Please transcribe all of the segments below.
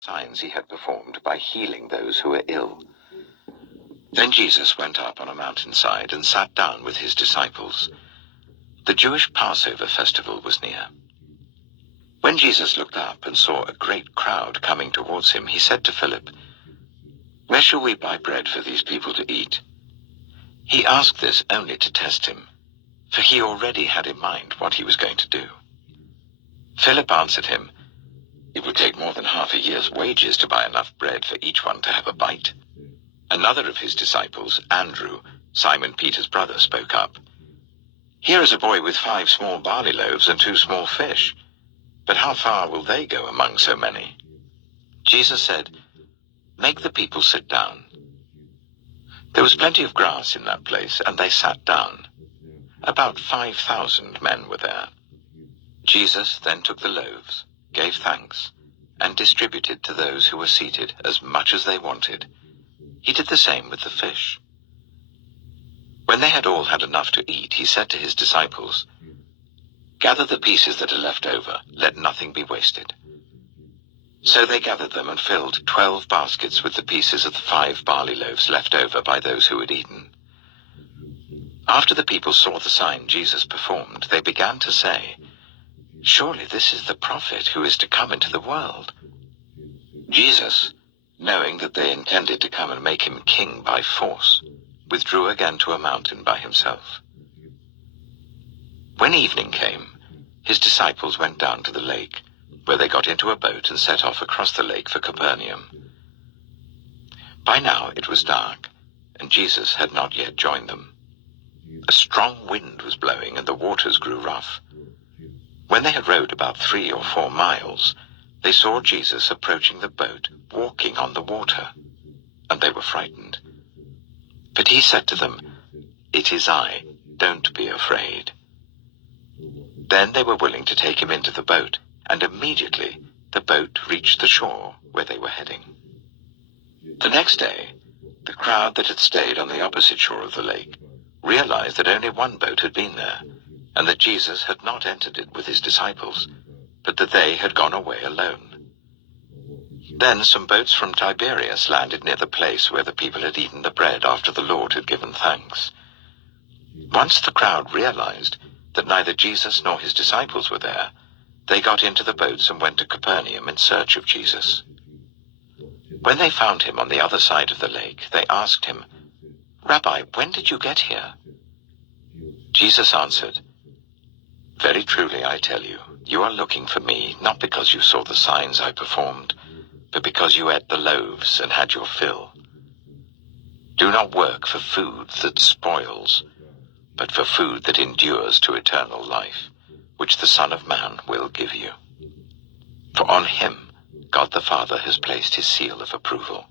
signs he had performed by healing those who were ill. Then Jesus went up on a mountainside and sat down with his disciples. The Jewish Passover festival was near. When Jesus looked up and saw a great crowd coming towards him, he said to Philip, "Where shall we buy bread for these people to eat?" He asked this only to test him, for he already had in mind what he was going to do. Philip answered him, "It would take more than half a year's wages to buy enough bread for each one to have a bite." Another of his disciples, Andrew, Simon Peter's brother, spoke up. "Here is a boy with 5 small barley loaves and 2 small fish. But how far will they go among so many?" Jesus said, "Make the people sit down." There was plenty of grass in that place, and they sat down. About 5,000 men were there. Jesus then took the loaves, gave thanks, and distributed to those who were seated as much as they wanted. He did the same with the fish. When they had all had enough to eat, he said to his disciples, "Gather the pieces that are left over, let nothing be wasted." So they gathered them and filled 12 baskets with the pieces of the 5 barley loaves left over by those who had eaten. After the people saw the sign Jesus performed, they began to say, "Surely this is the prophet who is to come into the world." Jesus, knowing that they intended to come and make him king by force, withdrew again to a mountain by himself. When evening came, his disciples went down to the lake, where they got into a boat and set off across the lake for Capernaum. By now it was dark, and Jesus had not yet joined them. A strong wind was blowing, and the waters grew rough. When they had rowed about 3 or 4 miles, they saw Jesus approaching the boat, walking on the water, and they were frightened. But he said to them, "It is I, don't be afraid." Then they were willing to take him into the boat, and immediately the boat reached the shore where they were heading. The next day, the crowd that had stayed on the opposite shore of the lake realized that only one boat had been there, and that Jesus had not entered it with his disciples, but that they had gone away alone. Then some boats from Tiberias landed near the place where the people had eaten the bread after the Lord had given thanks. Once the crowd realized that neither Jesus nor his disciples were there, they got into the boats and went to Capernaum in search of Jesus. When they found him on the other side of the lake, they asked him, "Rabbi, when did you get here?" Jesus answered, "Very truly I tell you, you are looking for me not because you saw the signs I performed, but because you ate the loaves and had your fill. Do not work for food that spoils, but for food that endures to eternal life, which the Son of Man will give you. For on him God the Father has placed his seal of approval."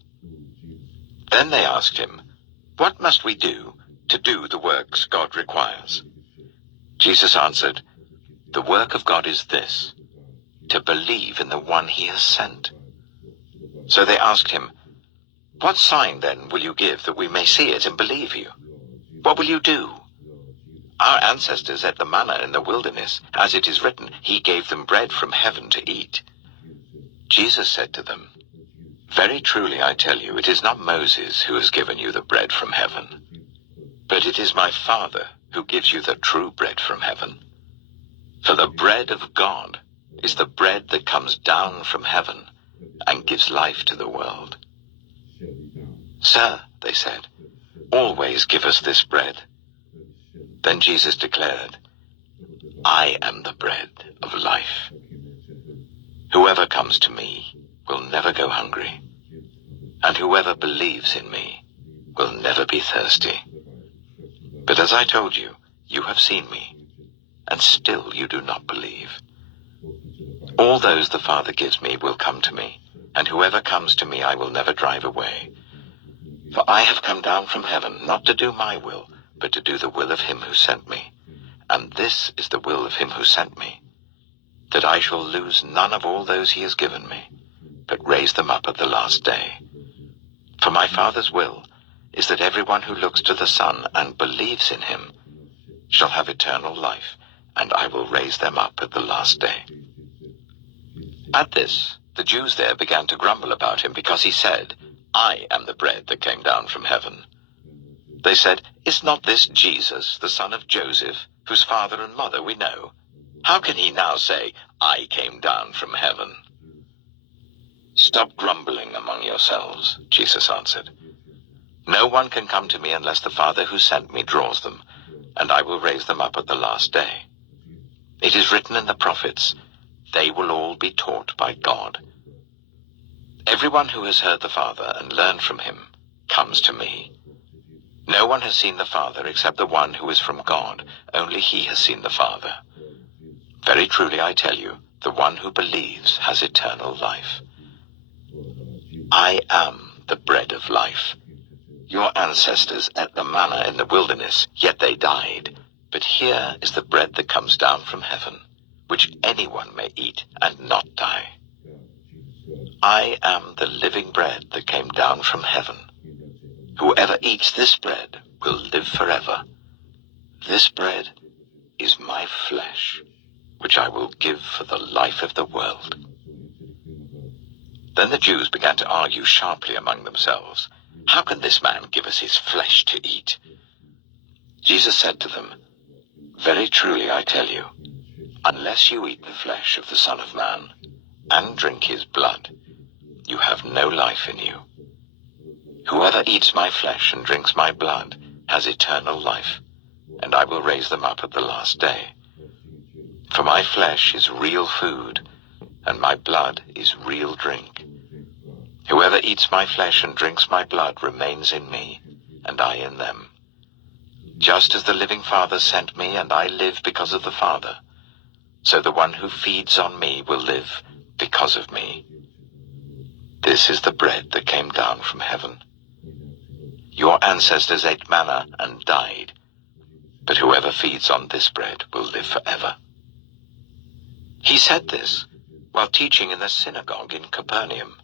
Then they asked him, "What must we do to do the works God requires?" Jesus answered, "The work of God is this, to believe in the one he has sent." So they asked him, "What sign then will you give that we may see it and believe you? What will you do? Our ancestors ate the manna in the wilderness. As it is written, he gave them bread from heaven to eat." Jesus said to them, "Very truly I tell you, it is not Moses who has given you the bread from heaven, but it is my Father who gives you the true bread from heaven. For the bread of God is the bread that comes down from heaven and gives life to the world." "Sir," they said, "always give us this bread." Then Jesus declared, "I am the bread of life. Whoever comes to me will never go hungry, and whoever believes in me will never be thirsty. But as I told you, you have seen me, and still you do not believe. All those the Father gives me will come to me, and whoever comes to me I will never drive away. For I have come down from heaven not to do my will, but to do the will of him who sent me. And this is the will of him who sent me, that I shall lose none of all those he has given me, but raise them up at the last day. For my Father's will is that everyone who looks to the Son and believes in him shall have eternal life, and I will raise them up at the last day." At this, the Jews there began to grumble about him because he said, "I am the bread that came down from heaven." They said, "Is not this Jesus, the son of Joseph, whose father and mother we know? How can he now say, 'I came down from heaven'?" "Stop grumbling among yourselves," Jesus answered. "No one can come to me unless the Father who sent me draws them, and I will raise them up at the last day. It is written in the prophets, 'They will all be taught by God.' Everyone who has heard the Father and learned from him comes to me. No one has seen the Father except the one who is from God. Only he has seen the Father. Very truly I tell you, the one who believes has eternal life. I am the bread of life. Your ancestors ate the manna in the wilderness, yet they died. But here is the bread that comes down from heaven, which anyone may eat and not die. I am the living bread that came down from heaven. Whoever eats this bread will live forever. This bread is my flesh, which I will give for the life of the world." Then the Jews began to argue sharply among themselves, "How can this man give us his flesh to eat?" Jesus said to them, "Very truly I tell you, unless you eat the flesh of the Son of Man and drink his blood, you have no life in you. Whoever eats my flesh and drinks my blood has eternal life, and I will raise them up at the last day. For my flesh is real food, and my blood is real drink. Whoever eats my flesh and drinks my blood remains in me, and I in them. Just as the living Father sent me, and I live because of the Father, so the one who feeds on me will live because of me. This is the bread that came down from heaven. Your ancestors ate manna and died, but whoever feeds on this bread will live forever." He said this while teaching in the synagogue in Capernaum.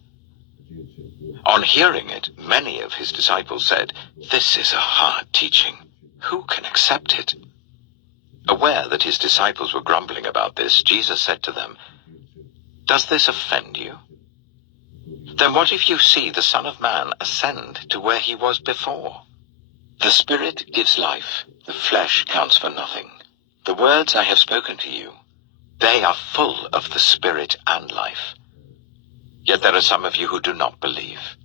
On hearing it, many of his disciples said, "This is a hard teaching. Who can accept it?" Aware that his disciples were grumbling about this, Jesus said to them, "Does this offend you? Then what if you see the Son of Man ascend to where he was before? The Spirit gives life, the flesh counts for nothing. The words I have spoken to you, they are full of the Spirit and life. Yet there are some of you who do not believe."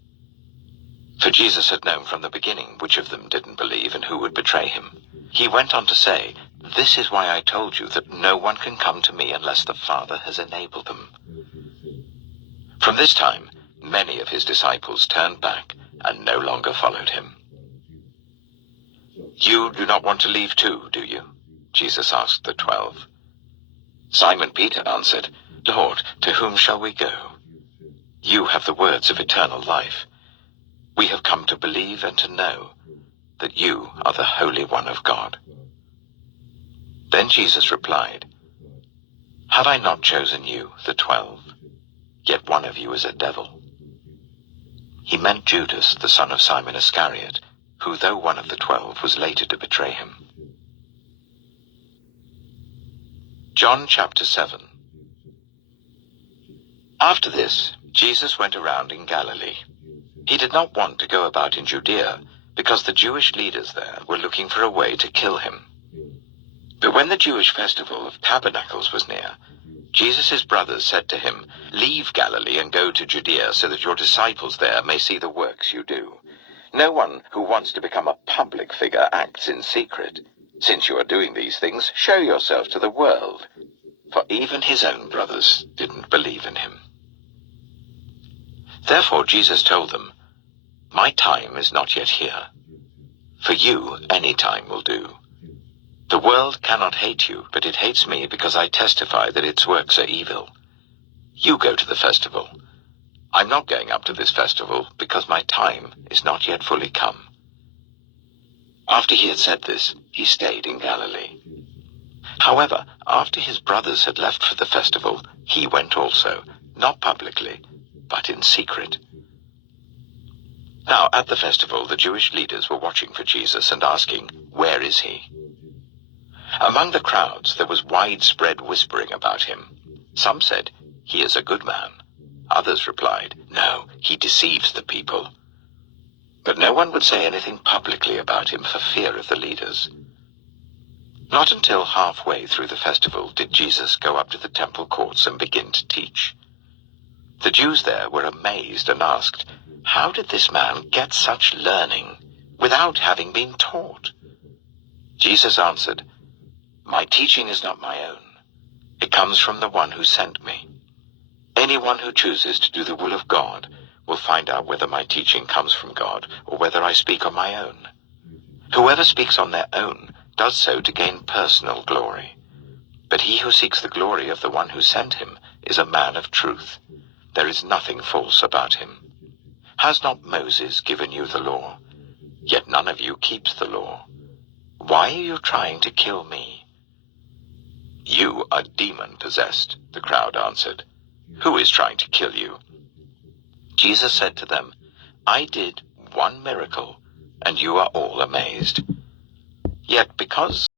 For Jesus had known from the beginning which of them didn't believe and who would betray him. He went on to say, "This is why I told you that no one can come to me unless the Father has enabled them." From this time, many of his disciples turned back and no longer followed him. "You do not want to leave too, do you?" Jesus asked the 12. Simon Peter answered, "Lord, to whom shall we go? You have the words of eternal life. We have come to believe and to know that you are the Holy One of God." Then Jesus replied, "Have I not chosen you, the 12? Yet one of you is a devil." He meant Judas, the son of Simon Iscariot, who, though one of the 12, was later to betray him. John chapter 7. After this, Jesus went around in Galilee. He did not want to go about in Judea, because the Jewish leaders there were looking for a way to kill him. But when the Jewish festival of Tabernacles was near, Jesus' brothers said to him, "Leave Galilee and go to Judea, so that your disciples there may see the works you do. No one who wants to become a public figure acts in secret. Since you are doing these things, show yourself to the world." For even his own brothers didn't believe in him. Therefore Jesus told them, "My time is not yet here. For you, any time will do. The world cannot hate you, but it hates me because I testify that its works are evil. You go to the festival. I'm not going up to this festival because my time is not yet fully come." After he had said this, he stayed in Galilee. However, after his brothers had left for the festival, he went also, not publicly, but in secret. Now at the festival, the Jewish leaders were watching for Jesus and asking, "Where is he?" Among the crowds there was widespread whispering about him. Some said, "He is a good man." Others replied, "No, he deceives the people." But no one would say anything publicly about him for fear of the leaders. Not until halfway through the festival did Jesus go up to the temple courts and begin to teach. The Jews there were amazed and asked, "How did this man get such learning without having been taught?" Jesus answered, "My teaching is not my own. It comes from the one who sent me. Anyone who chooses to do the will of God will find out whether my teaching comes from God or whether I speak on my own. Whoever speaks on their own does so to gain personal glory. But he who seeks the glory of the one who sent him is a man of truth. There is nothing false about him. Has not Moses given you the law? Yet none of you keeps the law. Why are you trying to kill me?" "You are demon-possessed," the crowd answered. "Who is trying to kill you?" Jesus said to them, "I did one miracle, and you are all amazed. Yet because